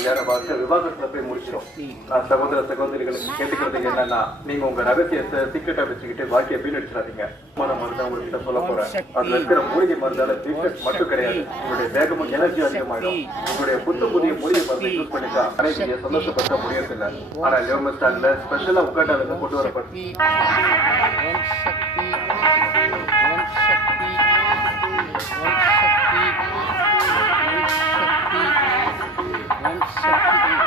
கல்யாண வாழ்க்கை விவாகரத்துல போய் முடிச்சிடும். நான் சகோதர சகோதரிகளுக்கு கேட்டுக்கிறது என்னன்னா, நீங்க உங்க ரகசியத்தை சீக்கிரட்டா வச்சுக்கிட்டு வாழ்க்கையை வீணடிச்சிடாதீங்க. மருந்து உங்ககிட்ட சொல்ல போறேன். அதுல இருக்கிற மூலிகை மருந்தால பிசினஸ் மட்டும் கிடையாது, உங்களுடைய வேகமும் எனர்ஜி அதிகமாயிடும். உங்களுடைய புதிய மூலிகை மருந்து யூஸ் பண்ணிட்டா அனைத்து சந்தோஷப்படுத்த முடியறதில்லை. ஆனா லியோமஸ்டான்ல ஸ்பெஷலா உட்காந்து கொண்டு வரப்பட்டு शक्ति